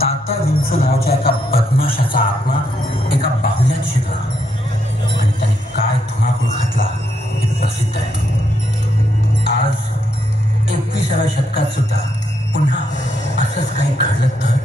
तात्या विंचू नावाच्या एका बदमाशाचा आत्मा एका बाहुल्यात शिरला आणि त्याने काय धुमाकूळ घातला हे प्रसिद्ध आहे. आज 21व्या शतकात सुद्धा पुन्हा असंच काही घडलं तर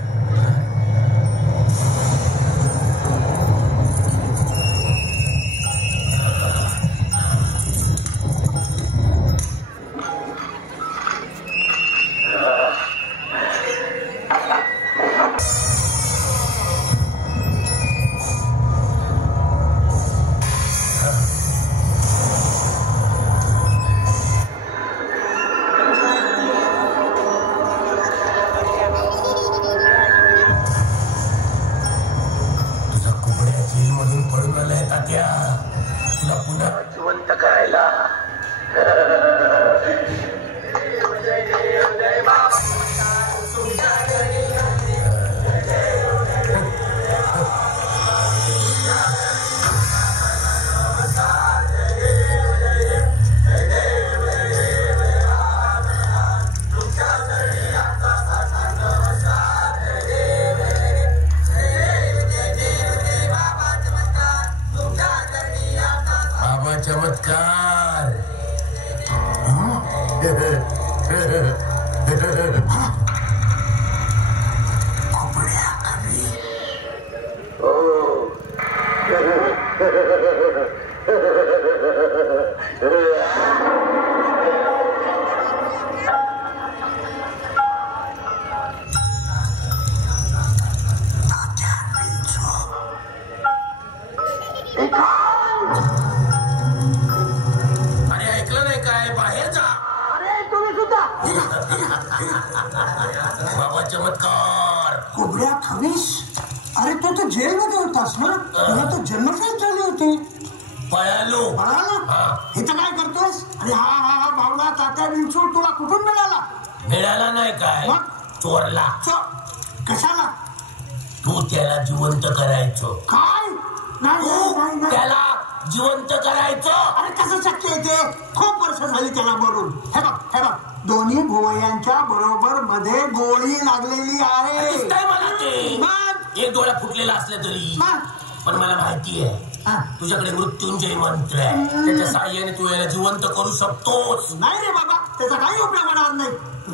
तुझ्याकडे मृत्युंजय मंत्र आहे. त्याच्या साह्याने तू याला जिवंत करू शकतोस. नाही रे बाबा, त्याचा काही उपयोग होणार नाही.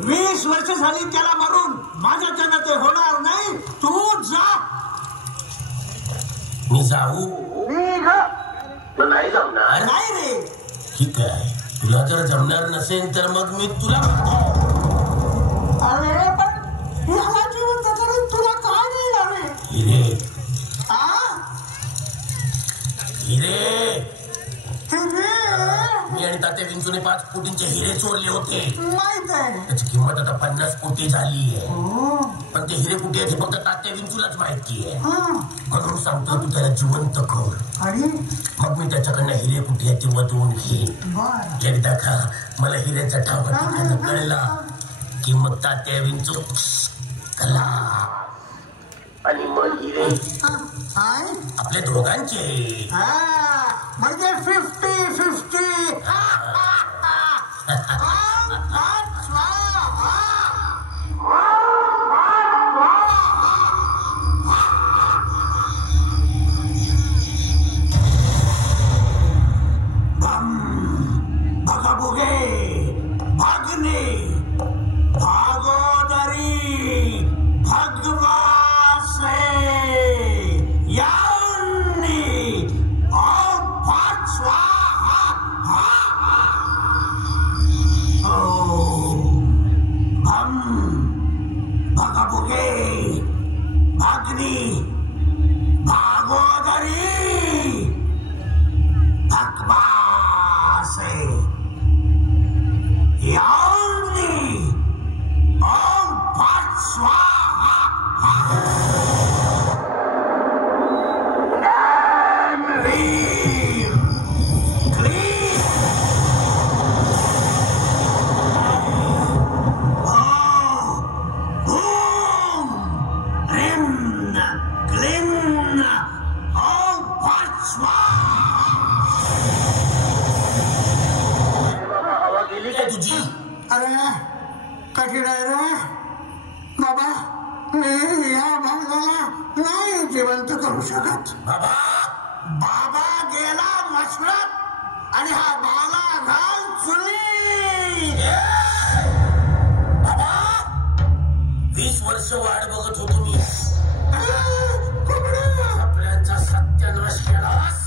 20 वर्ष झाली त्याला मरून. माझ्याच्यानं ते होणार नाही. तू जा. मी जाऊ? नाही जमणार. नाही रे. ठीक आहे, तुला जर जमणार नसेल तर मग मी तुला म्हणतो. अरे पण याला जिवंत करून तुला काय मिळणार रे? हिरे. मी आणि तात्या विंचूने 5 कोटींचे हिरे चोरले होते. माहित आहे. त्याची किंमत आता 50 कोटी झाली आहे. पण ते हिरे कुठे आहेत हे फक्त तात्या विंचूलाच माहिती आहे. म्हणून सांगतो तू त्याला जिवंत कर. मग मी त्याच्याकडनं हिरे कुठे आहेत ते वतवून घेईन. एकदा का मला हिऱ्याचा ठाव कळला की मग तात्या विंचू कला आणि मग हिरे आपल्या दोघांचे. म्हणजे 50-50. भगाबुगे भागने भागोदरी भगवासे यावनी ओम भट स्वाहा. भम भगाबुगे भागनी भागोदरी भगवासे यावनी ओम भट स्वाहा. या बाळाला नाही जिवंत करू शकत. बाबा बाबा गेला मसणात आणि हा बाला घाल चुली. बाबा 20 वर्ष वाट बघत होतो मी. आपल्याचा सत्यानाश केलास.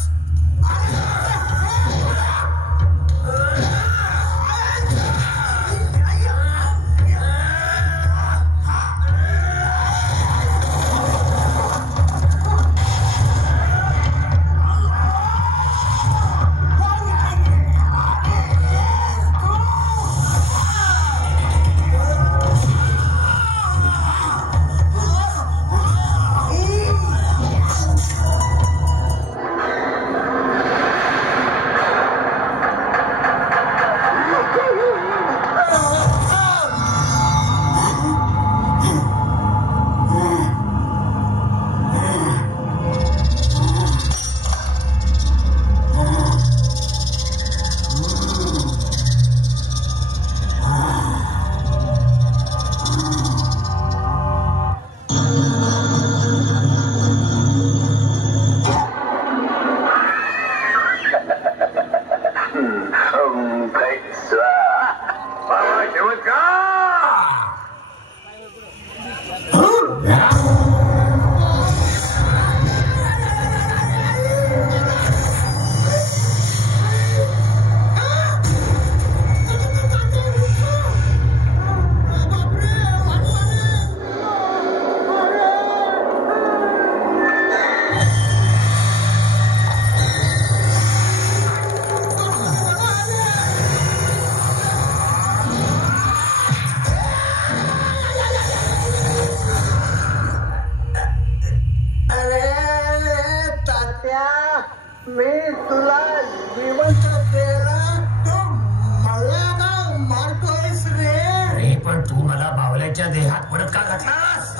मी तुला जिवंत केलं, तू मला का मारतोयस रे? अरे पण तू मला बावल्याच्या देहात परत का घातलास?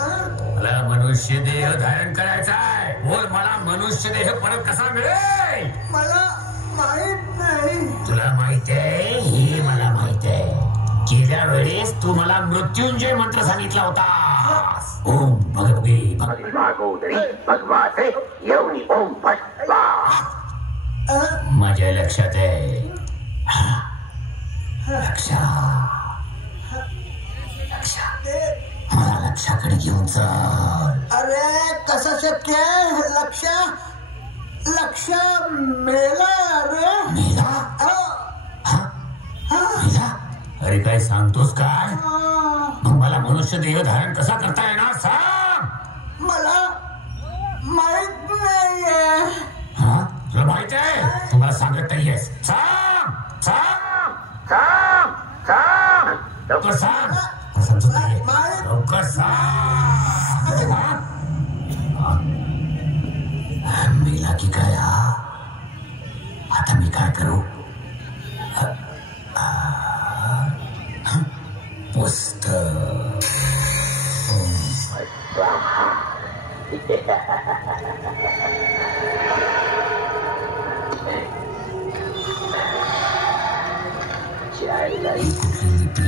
मला मनुष्य देह धारण करायचा आहे. बोल, मला मनुष्य देह परत कसा मिळेल? मला माहित नाही. तुला माहित आहे? हे मला माहित आहे. गेल्या वेळेस तू मला मृत्युंजय मंत्र सांगितला होता. ओम भगवते भगवागोदरी भगवाते येऊनी ओम भट. माझ्या लक्षात आहे. मला लक्षाकडे घेऊन चल. अरे कसं शक्य आहे? लक्ष मेला रे. मेला? मेला? अरे काय सांगतोस काय? मग मला मनुष्य देह धारण कसा करता येणार सांग. मला माहित नाहीये. तुला माहित आहे? तुम्हाला सांगत नाहीयेस. सांग सांग सांग सांग लवकर सांग. समजत नाहीये. लवकर सांग. मेला की काय? आता मी काय करू? पुस्तक. कुठली लिपी?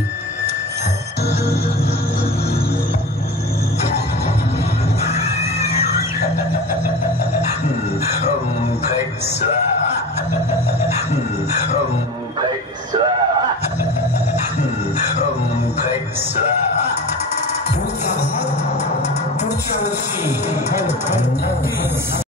पुढच्या वर्षी